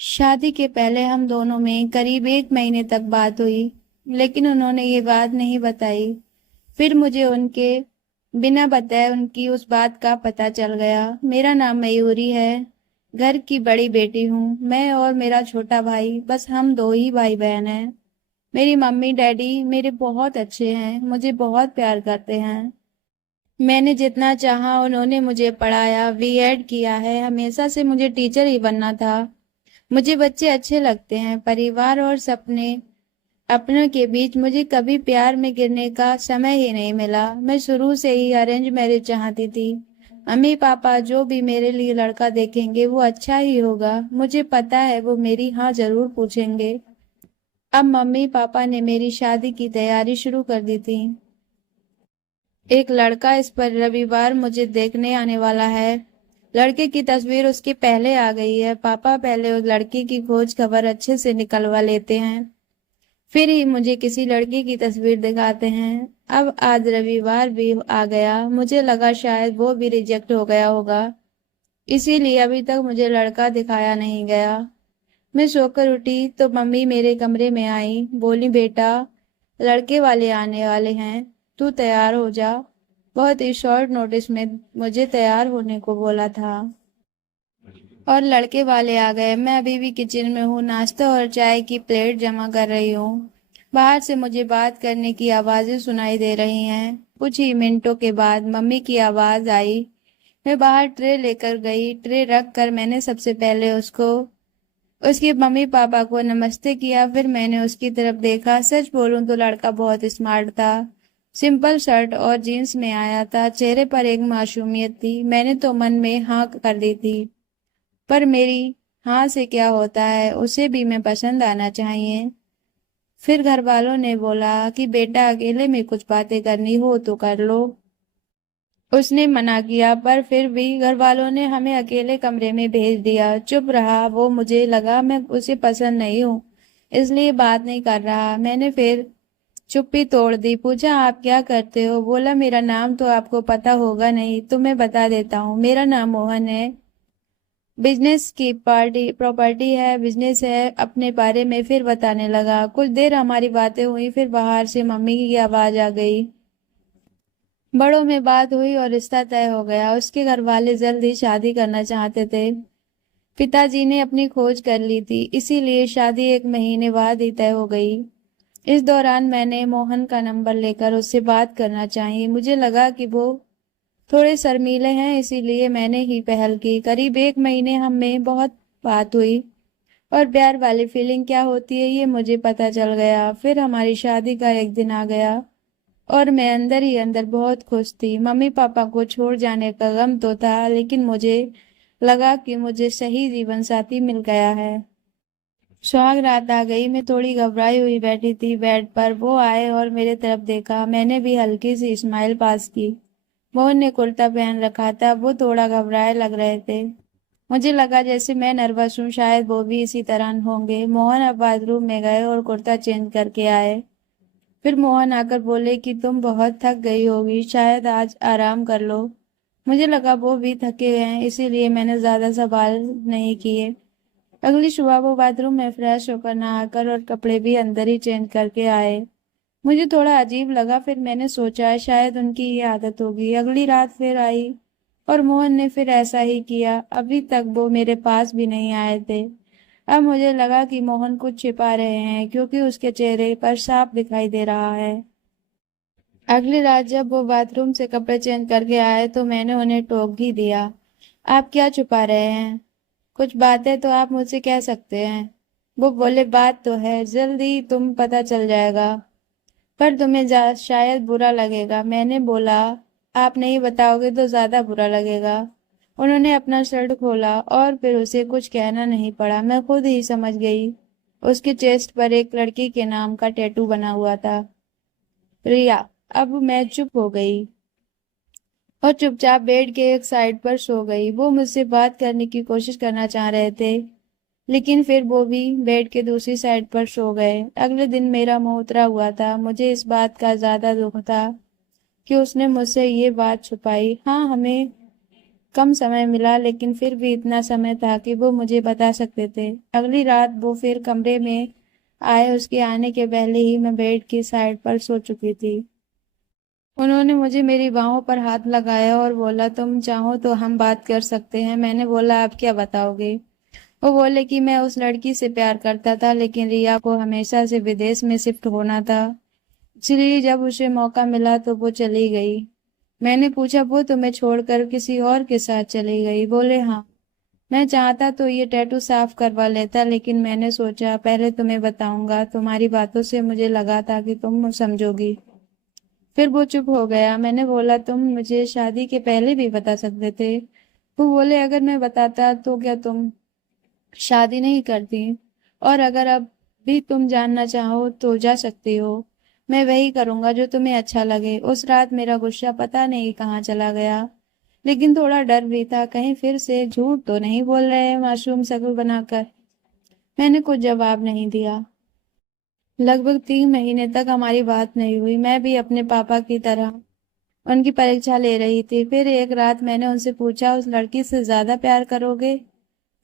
शादी के पहले हम दोनों में करीब 1 महीने तक बात हुई, लेकिन उन्होंने ये बात नहीं बताई। फिर मुझे उनके बिना बताए उनकी उस बात का पता चल गया। मेरा नाम मयूरी है, घर की बड़ी बेटी हूँ। मैं और मेरा छोटा भाई, बस हम दो ही भाई बहन हैं। मेरी मम्मी डैडी मेरे बहुत अच्छे हैं, मुझे बहुत प्यार करते हैं। मैंने जितना चाहा उन्होंने मुझे पढ़ाया, बीएड किया है। हमेशा से मुझे टीचर ही बनना था। मुझे बच्चे अच्छे लगते हैं। परिवार और सपने अपनों के बीच मुझे कभी प्यार में गिरने का समय ही नहीं मिला। मैं शुरू से ही अरेंज मैरिज चाहती थी। मम्मी पापा जो भी मेरे लिए लड़का देखेंगे वो अच्छा ही होगा। मुझे पता है वो मेरी हाँ जरूर पूछेंगे। अब मम्मी पापा ने मेरी शादी की तैयारी शुरू कर दी थी। एक लड़का इस पर रविवार मुझे देखने आने वाला है। लड़के की तस्वीर उसके पहले आ गई है। पापा पहले उस लड़के की खोज खबर अच्छे से निकलवा लेते हैं, फिर ही मुझे किसी लड़की की तस्वीर दिखाते हैं। अब आज रविवार भी आ गया। मुझे लगा शायद वो भी रिजेक्ट हो गया होगा, इसीलिए अभी तक मुझे लड़का दिखाया नहीं गया। मैं सोकर उठी तो मम्मी मेरे कमरे में आई। बोली, बेटा लड़के वाले आने वाले हैं, तू तैयार हो जा। बहुत ही शॉर्ट नोटिस में मुझे तैयार होने को बोला था और लड़के वाले आ गए। मैं अभी भी किचन में हूँ, नाश्ता और चाय की प्लेट जमा कर रही हूँ। बाहर से मुझे बात करने की आवाजें सुनाई दे रही हैं। कुछ ही मिनटों के बाद मम्मी की आवाज आई। मैं बाहर ट्रे लेकर गई। ट्रे रख कर मैंने सबसे पहले उसके मम्मी पापा को नमस्ते किया। फिर मैंने उसकी तरफ देखा। सच बोलूं तो लड़का बहुत स्मार्ट था। सिंपल शर्ट और जीन्स में आया था। चेहरे पर एक मासूमियत थी। मैंने तो मन में हाँ कर दी थी, पर मेरी हाँ से क्या होता है, उसे भी मैं पसंद आना चाहिए। फिर घर वालों ने बोला कि बेटा अकेले में कुछ बातें करनी हो तो कर लो। उसने मना किया, पर फिर भी घर वालों ने हमें अकेले कमरे में भेज दिया। चुप रहा वो। मुझे लगा मैं उसे पसंद नहीं हूँ, इसलिए बात नहीं कर रहा। मैंने फिर चुप्पी तोड़ दी। पूछा, आप क्या करते हो? बोला, मेरा नाम तो आपको पता होगा नहीं, तो मैं बता देता हूँ। मेरा नाम मोहन है। बिजनेस की पार्टी प्रॉपर्टी है, बिजनेस है। अपने बारे में फिर बताने लगा। कुछ देर हमारी बातें हुई, फिर बाहर से मम्मी की आवाज आ गई। बड़ों में बात हुई और रिश्ता तय हो गया। उसके घर वाले जल्द ही शादी करना चाहते थे। पिताजी ने अपनी खोज कर ली थी, इसीलिए शादी 1 महीने बाद ही तय हो गई। इस दौरान मैंने मोहन का नंबर लेकर उससे बात करना चाहिए। मुझे लगा कि वो थोड़े शर्मीले हैं, इसीलिए मैंने ही पहल की। करीब 1 महीने हम में बहुत बात हुई और प्यार वाली फीलिंग क्या होती है ये मुझे पता चल गया। फिर हमारी शादी का एक दिन आ गया और मैं अंदर ही अंदर बहुत खुश थी। मम्मी पापा को छोड़ जाने का गम तो था, लेकिन मुझे लगा कि मुझे सही जीवन साथी मिल गया है। सुहाग रात आ गई। मैं थोड़ी घबराई हुई बैठी थी बेड पर। वो आए और मेरे तरफ देखा। मैंने भी हल्की सी स्माइल पास की। मोहन ने कुर्ता पहन रखा था। वो थोड़ा घबराए लग रहे थे। मुझे लगा जैसे मैं नर्वस हूँ, शायद वो भी इसी तरह होंगे। मोहन अब बाथरूम में गए और कुर्ता चेंज करके आए। फिर मोहन आकर बोले कि तुम बहुत थक गई होगी, शायद आज आराम कर लो। मुझे लगा वो भी थके हैं, इसीलिए मैंने ज्यादा सवाल नहीं किए। अगली सुबह वो बाथरूम में फ्रेश होकर नहाकर और कपड़े भी अंदर ही चेंज करके आए। मुझे थोड़ा अजीब लगा। फिर मैंने सोचा शायद उनकी ये आदत होगी। अगली रात फिर आई और मोहन ने फिर ऐसा ही किया। अभी तक वो मेरे पास भी नहीं आए थे। अब मुझे लगा कि मोहन कुछ छिपा रहे हैं, क्योंकि उसके चेहरे पर साफ दिखाई दे रहा है। अगली रात जब वो बाथरूम से कपड़े चेंज करके आए तो मैंने उन्हें टोक ही दिया। आप क्या छुपा रहे हैं? कुछ बातें तो आप मुझसे कह सकते हैं। वो बोले, बात तो है, जल्दी तुम पता चल जाएगा, पर तुम्हें शायद बुरा लगेगा। मैंने बोला, आप नहीं बताओगे तो ज्यादा बुरा लगेगा। उन्होंने अपना शर्ट खोला और फिर उसे कुछ कहना नहीं पड़ा। मैं खुद ही समझ गई। उसके चेस्ट पर एक लड़की के नाम का टैटू बना हुआ था, रिया। अब मैं चुप हो गई और चुपचाप बेड के एक साइड पर सो गई। वो मुझसे बात करने की कोशिश करना चाह रहे थे, लेकिन फिर वो भी बेड के दूसरी साइड पर सो गए। अगले दिन मेरा मुंह उतरा हुआ था। मुझे इस बात का ज्यादा दुख था कि उसने मुझसे ये बात छुपाई। हाँ, हमें कम समय मिला, लेकिन फिर भी इतना समय था कि वो मुझे बता सकते थे। अगली रात वो फिर कमरे में आए। उसके आने के पहले ही मैं बेड की साइड पर सो चुकी थी। उन्होंने मुझे मेरी बाहों पर हाथ लगाया और बोला, तुम चाहो तो हम बात कर सकते हैं। मैंने बोला, आप क्या बताओगे? वो बोले कि मैं उस लड़की से प्यार करता था, लेकिन रिया को हमेशा से विदेश में शिफ्ट होना था, इसलिए जब उसे मौका मिला तो वो चली गई। मैंने पूछा, वो तुम्हें छोड़कर किसी और के साथ चली गई? बोले, हाँ। मैं चाहता तो ये टैटू साफ करवा लेता, लेकिन मैंने सोचा पहले तुम्हें बताऊंगा। तुम्हारी बातों से मुझे लगा था कि तुम समझोगी। फिर वो चुप हो गया। मैंने बोला, तुम मुझे शादी के पहले भी बता सकते थे। वो बोले, अगर मैं बताता तो क्या तुम शादी नहीं करती? और अगर अब भी तुम जानना चाहो तो जा सकती हो। मैं वही करूंगा जो तुम्हें अच्छा लगे। उस रात मेरा गुस्सा पता नहीं कहाँ चला गया, लेकिन थोड़ा डर भी था, कहीं फिर से झूठ तो नहीं बोल रहे हैं मासूम शक्ल बनाकर। मैंने कुछ जवाब नहीं दिया। लगभग 3 महीने तक हमारी बात नहीं हुई। मैं भी अपने पापा की तरह उनकी परीक्षा ले रही थी। फिर एक रात मैंने उनसे पूछा, उस लड़की से ज्यादा प्यार करोगे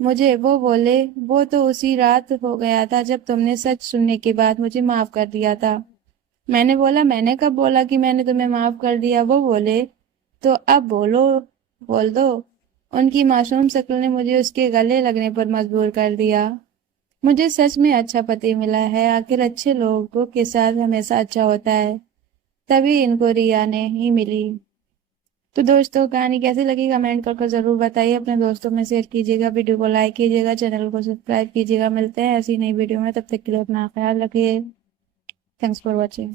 मुझे? वो बोले, वो तो उसी रात हो गया था जब तुमने सच सुनने के बाद मुझे माफ कर दिया था। मैंने बोला, मैंने कब बोला कि मैंने तुम्हें माफ कर दिया? वो बोले, तो अब बोलो, बोल दो। उनकी मासूम शक्ल ने मुझे उसके गले लगने पर मजबूर कर दिया। मुझे सच में अच्छा पति मिला है। आखिर अच्छे लोगों के साथ हमेशा अच्छा होता है। तभी इनको रिया ने ही मिली। तो दोस्तों, कहानी कैसी लगी कमेंट करके जरूर बताइए। अपने दोस्तों में शेयर कीजिएगा, वीडियो को लाइक कीजिएगा, चैनल को सब्सक्राइब कीजिएगा। मिलते हैं ऐसी नई वीडियो में, तब तक के लिए अपना ख्याल रखिए। Thanks for watching.